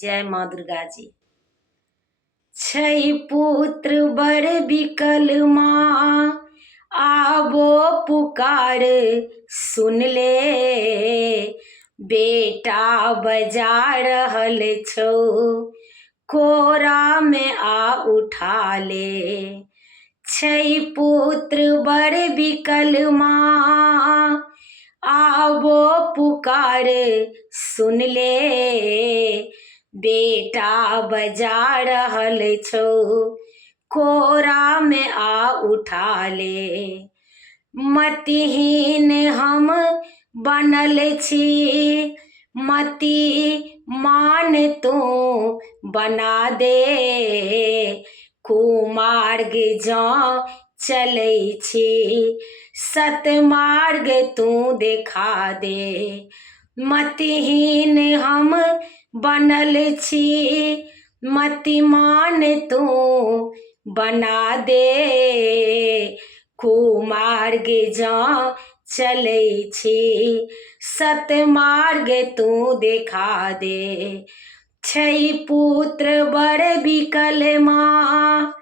जय माँ दुर्गा जी। छै पुत्र बड़ बिकल माँ, आबो पुकार सुन ले। बेटा बजा रहल छौ, कोरा में आ उठा ले। छै पुत्र बड़ बिकल माँ, आबो पुकार सुन ले। बेटा बजा रहल छौ, कोरा में आ उठा ले। मतिहीन हम बनल छी, मति मान तू बना दे। कुमार्ग जँ चलै छी, सतमार्ग तू देखा दे। मतिहीन हम बनल छी, मतिमान तू बना दे। कुमार्ग जँ चलै छी, सतमार्ग तू देखा दे। छै पुत्र बड़ बिकल माँ,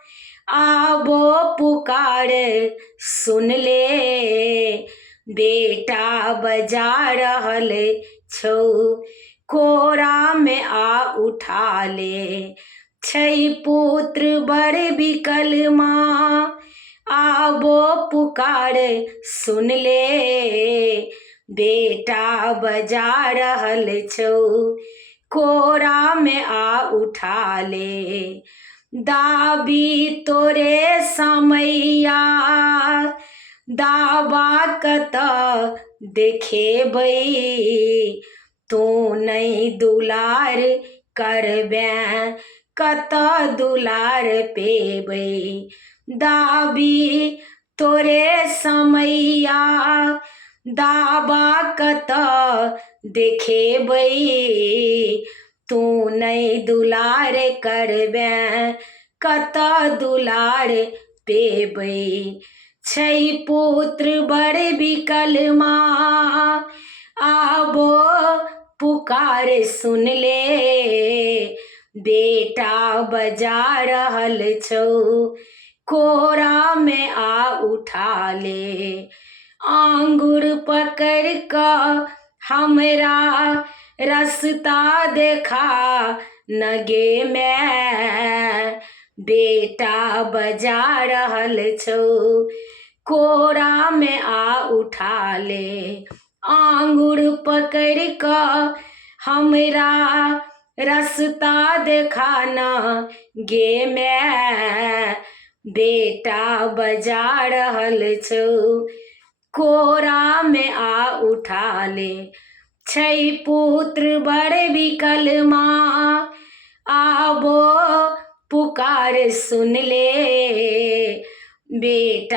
आबो पुकार सुन ले। बेटा बजा रहल छौ, कोरा में आ उठा ले। छै पुत्र बड़ बिकल माँ, आबो पुकार सुन ले। बेटा बजा रहल छौ, कोरा में आ उठा ले। दाबी तोरे समैया, दाबा कतऽ देखेबै। तू नहीं दुलार करबैं, कतऽ दुलार पेबै। दाबी तोरे समैया, दाबा कतऽ देखेबै। तू नहीं दुलार करबैं, कतऽ दुलार पेबै। छै पुत्र बड़ बिकल माँ, आबो पुकार सुन ले। बेटा बजा रहल छौ, कोरा में आ उठा ले। आंगुर पकड़ कऽ हमरा रस्ता देखा न गे माय। बेटा बजा रहल छौ, कोरा में आ उठा ले। आंगुर पकड़ कऽ हमरा रस्ता देखा न गे माय। बेटा बजा रहल छौ, कोरा में आ उठा ले। छै पुत्र बड़ बिकल माँ, आबो पुकार सुन ले। बेटा